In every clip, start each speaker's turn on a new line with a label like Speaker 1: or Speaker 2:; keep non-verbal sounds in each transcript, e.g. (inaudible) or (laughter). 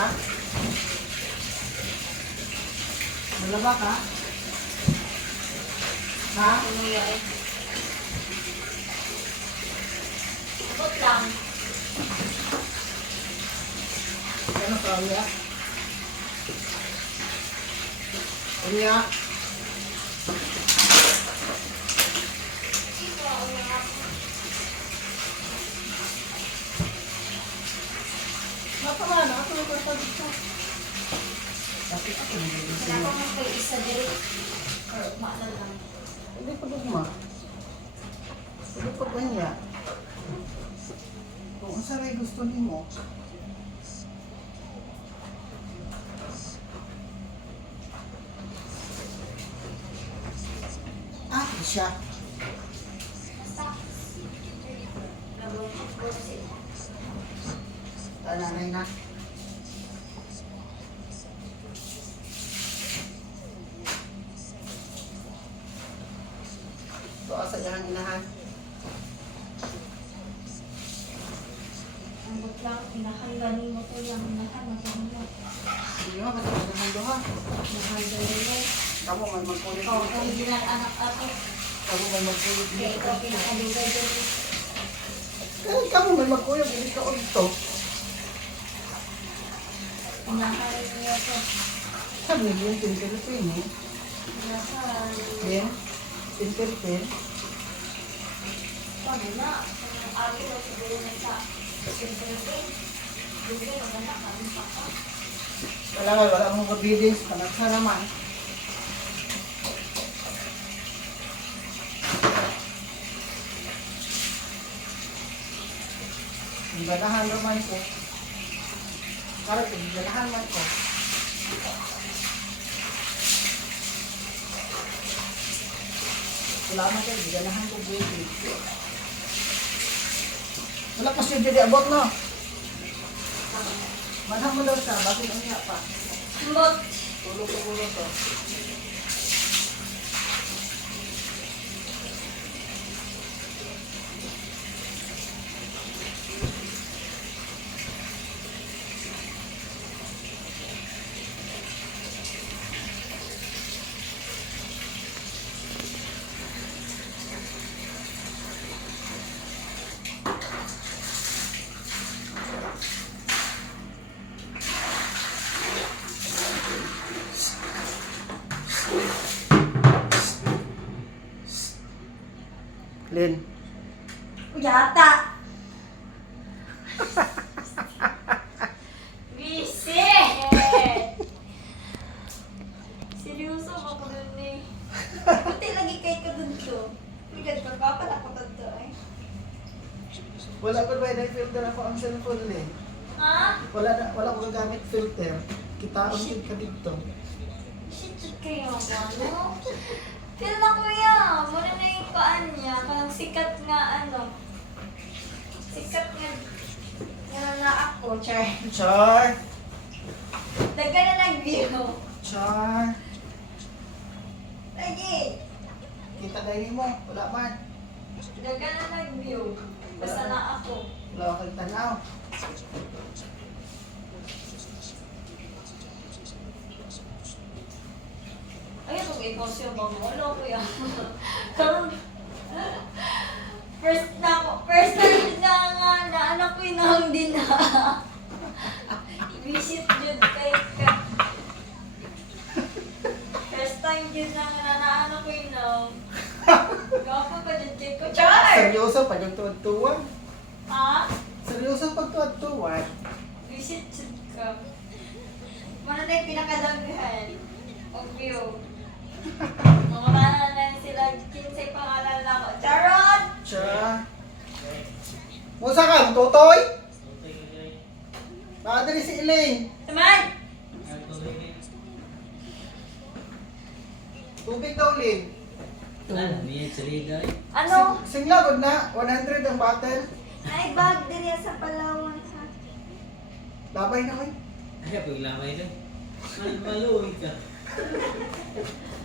Speaker 1: ka? Malaba ka? Ha?
Speaker 2: Ano yan? Abot lang.
Speaker 1: Ano ka, Uya? Uya? Napa na, ako na pa dito. Bakit ako
Speaker 2: Wala ko man kayo isa diri. Or maala lang.
Speaker 1: Hindi pa dugma. Hindi pa kanya. Kung ang saray gusto nimo, Ah, siya.
Speaker 2: Basta.
Speaker 1: Tananay na. Ito asa yan inahan.
Speaker 2: Abot lang. Pinakangganin mo ko yung nahan. Nahan mo.
Speaker 1: Hindi mo katapos doha.
Speaker 2: Nakangganin mo.
Speaker 1: Kamu may magkulit.
Speaker 2: Ang original anak ako.
Speaker 1: Kamu may magkulit.
Speaker 2: Kaya ikaw pinakalugay dyan.
Speaker 1: Kaya kamu may magkulit. Hindi ka ulito.
Speaker 2: Pinakalin niyo ako.
Speaker 1: Sabi niyo yung tinpilipin eh.
Speaker 2: Pinakalin.
Speaker 1: Then, tinpilipin.
Speaker 2: Paano na? Ang abi ko siguro na sa maganda
Speaker 1: Wala nga, wala mong mabilis. Panagsa naman. Ang ganahan naman ko. Para ang ganahan naman ko. Wala naman kayo, ganahan ko baby. Wala pa siya dili abot no. Manang mo daw siya, bakit ang iya pa?
Speaker 2: Mbot!
Speaker 1: Tulog ko ulo to. Lin,
Speaker 2: Yata! (laughs) Visit! Seryoso ba ko dun eh? Pati lagi kay ka dun to. Bigad ka pa pala ko dun to eh.
Speaker 1: wala ko ba na filter ako ang cellphone Lin?
Speaker 2: Ha?
Speaker 1: Wala na, wala ko gagamit filter. Kita ang ka dito.
Speaker 2: Shit, shit kayo ano? Pero na kuya, muna na yung paan niya. Parang sikat nga ano. Sikat nga. Nga na ako, char.
Speaker 1: Char!
Speaker 2: Daga na nag-view.
Speaker 1: Char!
Speaker 2: Lagi.
Speaker 1: Kita dahil mo, wala man.
Speaker 2: Daga na nag-view. Basta na ako.
Speaker 1: Wala kang tanaw.
Speaker 2: Kosyo bang ko yan. Karon First na ako, first time na nga na anak ko inahang din na. Visit jud kay ka. First time jud na nga na anak ko inahang. Gapa pa jud kay ko. Char!
Speaker 1: Seryoso pa yung tuwan-tuwan.
Speaker 2: Ha?
Speaker 1: Seryoso pag tuwan-tuwan.
Speaker 2: Visit jud ka. Mana na yung pinakadaghan. Og view. Mga mana na sila kinsay pangalan lang ko. Charot!
Speaker 1: Char! Musa ka, tutoy? Baka dali si Iling.
Speaker 2: Teman!
Speaker 1: Tubig daw, Lin.
Speaker 3: Ano, eh.
Speaker 2: Ano?
Speaker 1: Sing, singlagod na, 100 ang bottle.
Speaker 2: Ay, bag diri sa Palawan ha.
Speaker 1: Labay na kayo.
Speaker 3: Ay, paglamay doon. Mal maluwi ka. (laughs)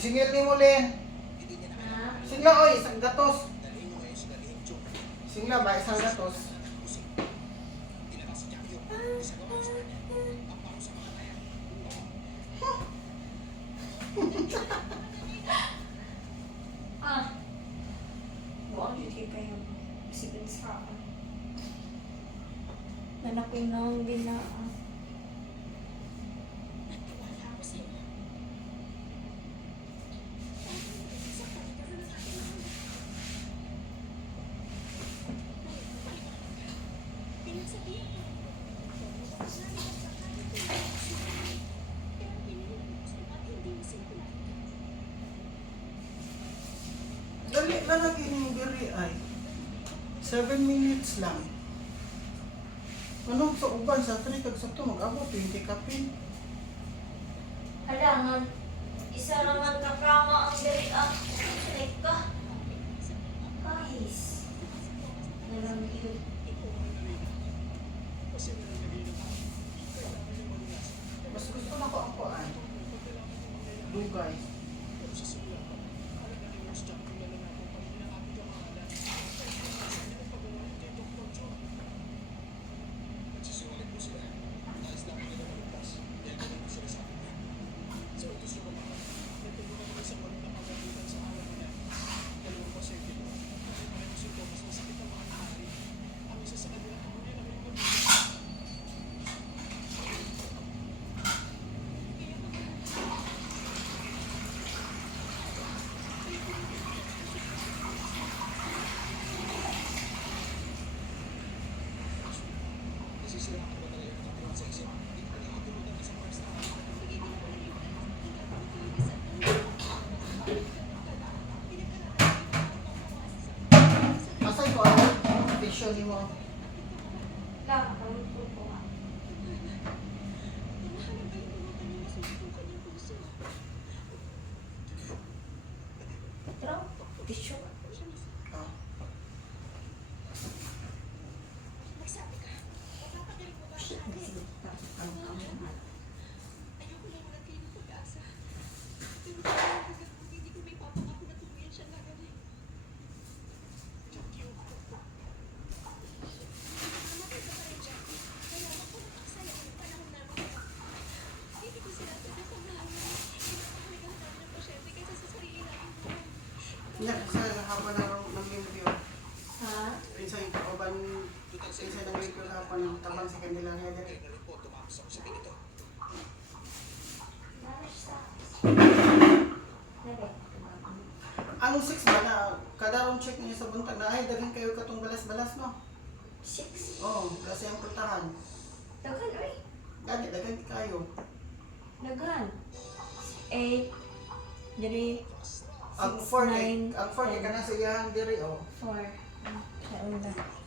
Speaker 1: Isingil ni.
Speaker 2: Ha?
Speaker 1: Singla, oy, isang gatos. Singla ba, isang gatos.
Speaker 2: Ah. Buang hindi kayo. Isipin sa akin. Nanakin na ang ginaan.
Speaker 1: Dali na lagi ni diri ay. 7 minutes lang. Ano sa uban sa 3 kag sa 2 mag-abot 20 kapin.
Speaker 2: Hala, nga. Isa naman kakama ang dali ah. Like ka. Guys. Nalang yun.
Speaker 1: Mas gusto na ko ako ay. Dugay. Asa ko ano? Tissue ni mo.
Speaker 2: Lang, kami po po nga. Pero, tissue.
Speaker 1: Ah. Yan, sa hapon na ng review.
Speaker 2: Ha?
Speaker 1: Pinsa yung kauban, pinsa ng review sa hapon ng tabang sa kanila nga dali.
Speaker 2: Damage sa Nere.
Speaker 1: Ang 6 ba na, kada round check niya sa buntag na ay daghan kayo katong balas-balas no?
Speaker 2: Six.
Speaker 1: Oo, kasi ang pultahan.
Speaker 2: Dagan, oy.
Speaker 1: Gani, daghan kayo.
Speaker 2: Dagan. Eight. Diri.
Speaker 1: Ang
Speaker 2: Six,
Speaker 1: 4 kay,
Speaker 2: nine,
Speaker 1: ang 4 kay
Speaker 2: ten.
Speaker 1: kana sa iyahan diri oh.
Speaker 2: Four. Sa una.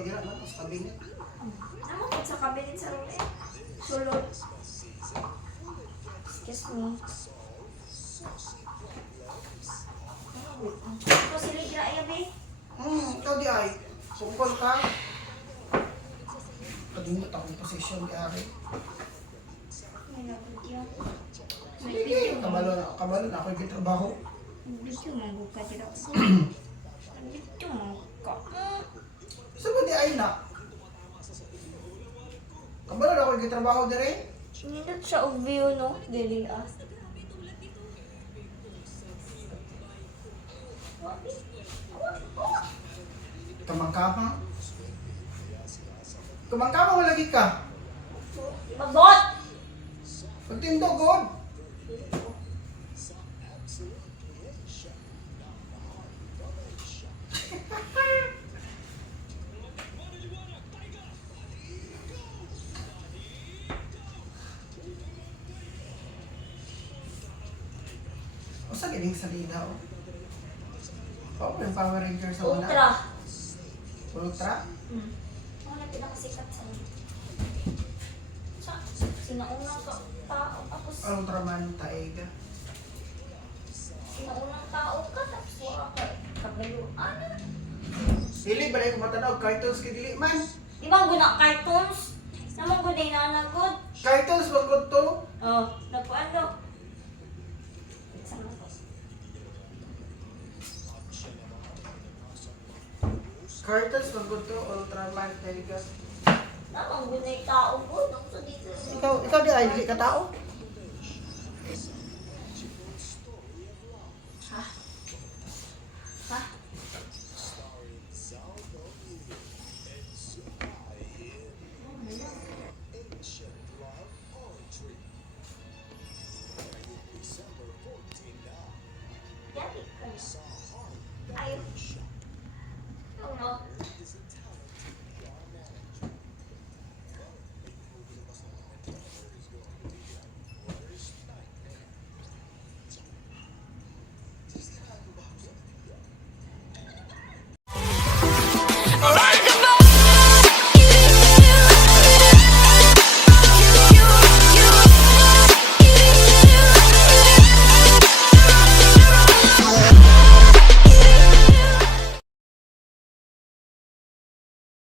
Speaker 1: Kay dira no sa kabinet.
Speaker 2: Ano po sa kabinet sa eh? Sulod. Excuse me. Ito sila gira ayabi.
Speaker 1: Hmm, ikaw di ay. Sungkol ka. Kadimot akong posisyon di ari.
Speaker 2: May yun. May video.
Speaker 1: kabalo na, kabalo na ako yung trabaho.
Speaker 2: Video man ko ka dira. Video man ka.
Speaker 1: Sa ba di ay na? Kabalo na ako yung trabaho diri.
Speaker 2: Nindot siya og view no, dili ah.
Speaker 1: Kamangkama. Kamangkama mo lagi ka.
Speaker 2: Mabot!
Speaker 1: Pagtindo god. O sa galing sa linaw. Oh, yung Power Ranger sa una.
Speaker 2: Ultra.
Speaker 1: Ultra?
Speaker 2: Hmm. Ano na pinakasikat sa linaw? Sa, sinaunang ka, tao, tapos...
Speaker 1: Ultraman, Taiga.
Speaker 2: Sinaunang tao ka, tapos wala ka, kabayuan.
Speaker 1: Dili, balay ko matanaw, cartoons kay Dili, man.
Speaker 2: Di ba, guna cartoons? Naman
Speaker 1: ko
Speaker 2: na inanagod.
Speaker 1: Cartoons, Curtains, maguto, ultramark, telegas.
Speaker 2: Tamang gunay tao po. Nung sa dito.
Speaker 1: Ikaw, ikaw di ay, di ka tao?